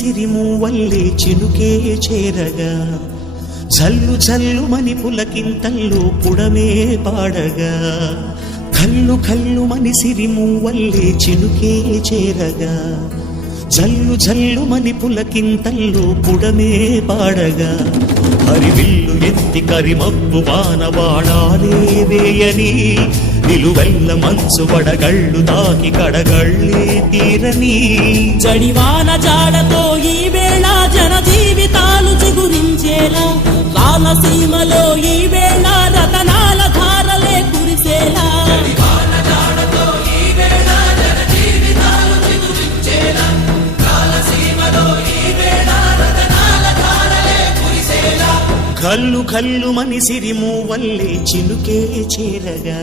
సిరిమూవల్లే చినుకే చేరగా జల్లు జల్లుమని పులకింతల్లో పుడమే పాడగా కల్లు కల్లుమని సిరిమూవల్లే చినుకే చేరగా జల్లు జల్లుమని పులకింతల్లో పుడమే పాడగా హరివిల్లు ఎత్తి కరిమబ్బు వానవాడాలే వేయని నిలువెల్ల మంచు వడగళ్ళు తాకి కడగళ్ళే తీరని జడివాన జాడతో ఈ వేళ జన జీవితాలు చిగురించేలా రాలసీమలో ఈ వేళ రతనాల ధారలే కురిసేలా కల్లు కల్లుమని సిరిమూవల్లే చినుకే చేరగా